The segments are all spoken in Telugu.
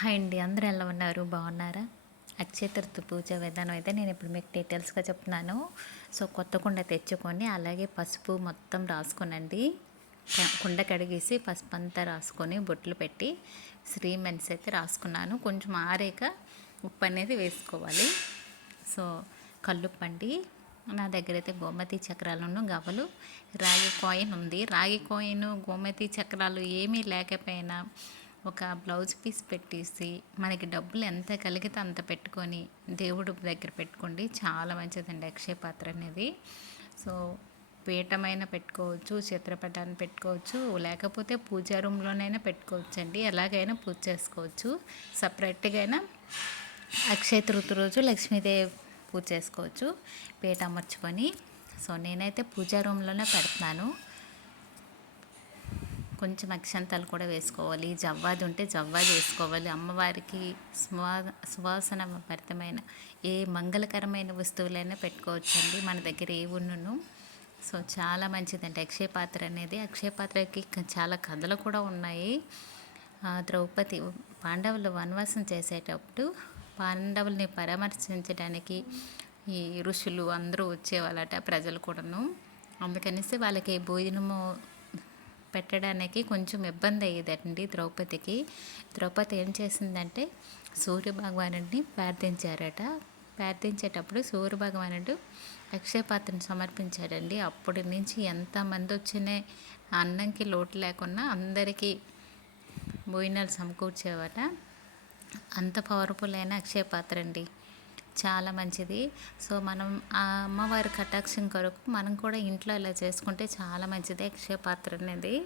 హాయ్ అండి అందరూ ఎలా ఉన్నారు? బాగున్నారా? అక్షయ తృతీయ పూజ విధానం అయితే నేను ఇప్పుడు మీకు డీటెయిల్స్గా చెప్తున్నాను. సో కొత్త కుండ తెచ్చుకొని అలాగే పసుపు మొత్తం రాసుకునండి. కుండ కడిగేసి పసుపు అంతా రాసుకొని బొట్లు పెట్టి శ్రీమెన్స్ అయితే రాసుకున్నాను. కొంచెం ఆరేక ఉప్పు అనేది వేసుకోవాలి. సో కల్లుప్పండి నా దగ్గర అయితే గోమతి చక్రాలను గవ్వలు రాగి కాయిన్ ఉంది. రాగి కాయిన్ గోమతి చక్రాలు ఏమీ లేకపోయినా ఒక బ్లౌజ్ పీస్ పెట్టేసి మనకి డబ్బులు ఎంత కలిగితే అంత పెట్టుకొని దేవుడు దగ్గర పెట్టుకోండి. చాలా మంచిదండి అక్షయ పాత్ర అనేది. సో పీఠమైన పెట్టుకోవచ్చు చిత్రపటాన్ని పెట్టుకోవచ్చు లేకపోతే పూజా రూమ్లోనైనా పెట్టుకోవచ్చు అండి ఎలాగైనా పూజ చేసుకోవచ్చు. సపరేట్గా అయినా అక్షయ తృతీయ రోజు లక్ష్మీదేవి పూజ చేసుకోవచ్చు పీట అమర్చుకొని. సో నేనైతే పూజా రూమ్లోనే పెడుతున్నాను. కొంచెం అక్షంతాలు కూడా వేసుకోవాలి. జవ్వాది ఉంటే జవ్వాది వేసుకోవాలి. అమ్మవారికి స్వా సువాసన భరితమైన ఏ మంగళకరమైన వస్తువులైనా పెట్టుకోవచ్చండి. మన దగ్గర ఏ ఉన్నను. సో చాలా మంచిదండి. అక్షయ పాత్ర అనేది. అక్షయ పాత్రకి చాలా కథలు కూడా ఉన్నాయి. ఆ, ద్రౌపది పాండవులు వనవాసం చేసేటప్పుడు పాండవుల్ని పరామర్శించడానికి ఈ ఋషులు అందరూ వచ్చేవాళ్ళట ప్రజలు కూడాను. అందుకనేసి వాళ్ళకి భోజనము పెట్టడానికి కొంచెం ఇబ్బంది అయ్యేదండి ద్రౌపదికి. ద్రౌపది ఏం చేసిందంటే సూర్య భగవానుడిని ప్రార్థించారట. ప్రార్థించేటప్పుడు సూర్య భగవానుడు అక్షయపాత్రను సమర్పించాడండి. అప్పటి నుంచి ఎంతమంది వచ్చినే అన్నంకి లోటు లేకుండా అందరికీ భోజనాలు సమకూర్చేవాట. అంత పవర్ఫుల్ అయిన అక్షయపాత్ర అండి చాలా మంచిది. సో మనం ఆ అమ్మవారి కటాక్షం కొరకు మనం కూడా ఇంట్లో ఇలా చేసుకుంటే చాలా మంచిది అక్షయపాత్ర అనేది.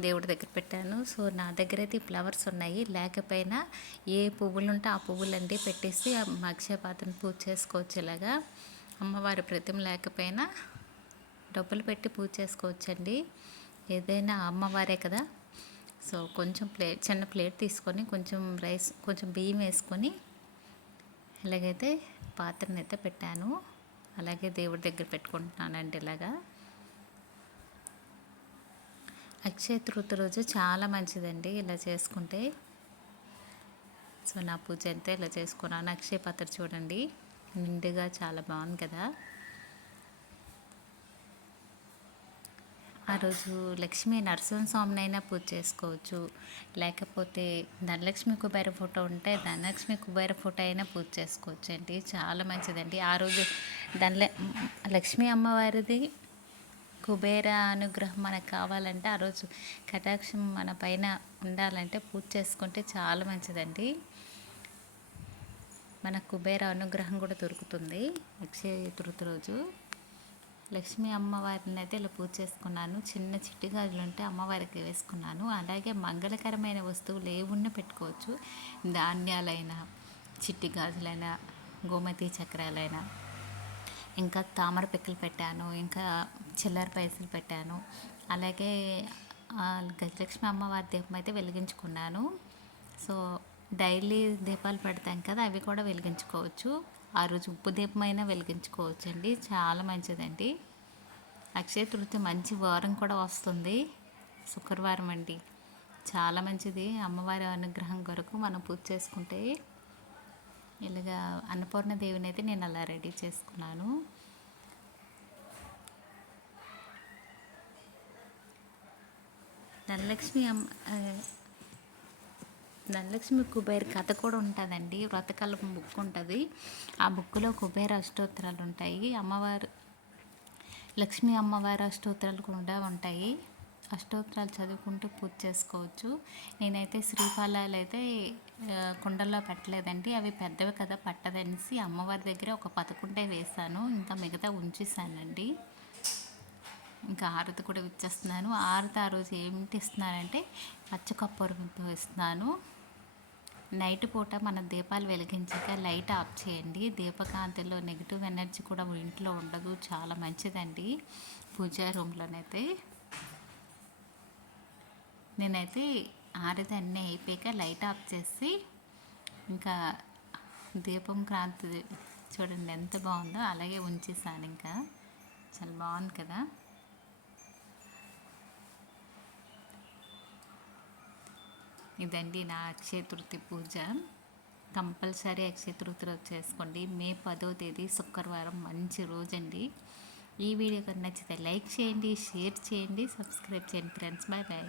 దేవుడి దగ్గర పెట్టాను. సో నా దగ్గర అయితే ఫ్లవర్స్ ఉన్నాయి. లేకపోయినా ఏ పువ్వులు ఉంటే ఆ పువ్వులన్నీ పెట్టేసి ఆ అక్షయపాత్రను పూజ చేసుకోవచ్చు ఇలాగా. అమ్మవారి ప్రతిమ లేకపోయినా డబ్బులు పెట్టి పూజ చేసుకోవచ్చండి. ఏదైనా అమ్మవారే కదా. సో కొంచెం ప్లేట్ చిన్న ప్లేట్ తీసుకొని కొంచెం రైస్ కొంచెం బియ్యం వేసుకొని ఇలాగైతే పాత్రను అయితే పెట్టాను. అలాగే దేవుడి దగ్గర పెట్టుకుంటున్నానండి ఇలాగా. అక్షయ తృత రోజు చాలా మంచిదండి ఇలా చేసుకుంటే. సో నా పూజ అంతా ఇలా చేసుకున్నాను. అక్షయ పాత్ర చూడండి. నిండుగా చాలా బాగుంది కదా. ఆ రోజు లక్ష్మీ నరసింహస్వామినైనా పూజ చేసుకోవచ్చు. లేకపోతే ధనలక్ష్మి కుబేర ఫోటో ఉంటే ధనలక్ష్మి కుబేర ఫోటో అయినా పూజ చేసుకోవచ్చు అండి. చాలా మంచిదండి. ఆ రోజు ధనల లక్ష్మీ అమ్మవారిది కుబేర అనుగ్రహం మనకు కావాలంటే ఆ రోజు కటాక్షం మన పైన ఉండాలంటే పూజ చేసుకుంటే చాలా మంచిదండి. మన కుబేర అనుగ్రహం కూడా దొరుకుతుంది. అక్షయ తృతీయ రోజు. లక్ష్మీ అమ్మవారిని అయితే ఇలా పూజ చేసుకున్నాను. చిన్న చిట్టి గాజులు ఉంటే అమ్మవారికి వేసుకున్నాను. అలాగే మంగళకరమైన వస్తువులు ఏమున్నా పెట్టుకోవచ్చు. ధాన్యాలైనా చిట్టి గాజులైనా గోమతి చక్రాలైనా. ఇంకా తామర పిక్కలు పెట్టాను. ఇంకా చిల్లర పైసలు పెట్టాను. అలాగే గజలక్ష్మి అమ్మవారి దీపం అయితే వెలిగించుకున్నాను. సో డైలీ దీపాలు పెడతాం కదా అవి కూడా వెలిగించుకోవచ్చు. ఆ రోజు ఉప్పు దీపం అయినా వెలిగించుకోవచ్చు అండి చాలా మంచిదండి. అక్షయ తృతీయ మంచి వారం కూడా వస్తుంది. శుక్రవారం అండి. చాలా మంచిది. అమ్మవారి అనుగ్రహం కొరకు మనం పూజ చేసుకుంటే ఇలాగా అన్నపూర్ణ దేవిని అయితే నేను అలా రెడీ చేసుకున్నాను. ధనలక్ష్మి అమ్మ ధనలక్ష్మి కుబేర్ కథ కూడా ఉంటుందండి. వ్రతకల్పం బుక్ ఉంటుంది. ఆ బుక్లో కుబేర అష్టోత్తరాలు ఉంటాయి. అమ్మవారు లక్ష్మీ అమ్మవారి అష్టోత్తరాలు కూడా ఉంటాయి. అష్టోత్తరాలు చదువుకుంటూ పూజ చేసుకోవచ్చు. నేనైతే శ్రీఫలాలు అయితే కుండల్లో పెట్టలేదండి. అవి పెద్దవి కదా పట్టదనేసి అమ్మవారి దగ్గర ఒక పదకొండే వేశాను. ఇంకా మిగతా ఉంచేసానండి ఇంకా ఆరతి కూడా ఇచ్చేస్తున్నాను ఆరతి ఆ రోజు ఏమిటి ఇస్తున్నానంటే పచ్చకప్పూరంతో ఇస్తున్నాను నైట్ పూట మన దీపాలు వెలిగించాక లైట్ ఆఫ్ చేయండి. దీపకాంతిలో నెగిటివ్ ఎనర్జీ కూడా ఇంట్లో ఉండదు. చాలా మంచిదండి. పూజా రూమ్లోనైతే. నేనైతే ఆరిదన్నీ అన్నీ అయిపోయాక లైట్ ఆఫ్ చేసి ఇంకా దీపం క్రాంతి చూడండి ఎంత బాగుందో. అలాగే ఉంచేసాను ఇంకా. చాలా బాగుంది కదా. ఇదండి నా అక్షయ తృతి పూజ. కంపల్సరీ అక్షయ తృతీయ రోజు చేసుకోండి మే పదో తేదీ శుక్రవారం మంచి రోజండి. ఈ వీడియో కనుక నచ్చితే లైక్ చేయండి షేర్ చేయండి సబ్స్క్రైబ్ చేయండి ఫ్రెండ్స్. Bye bye.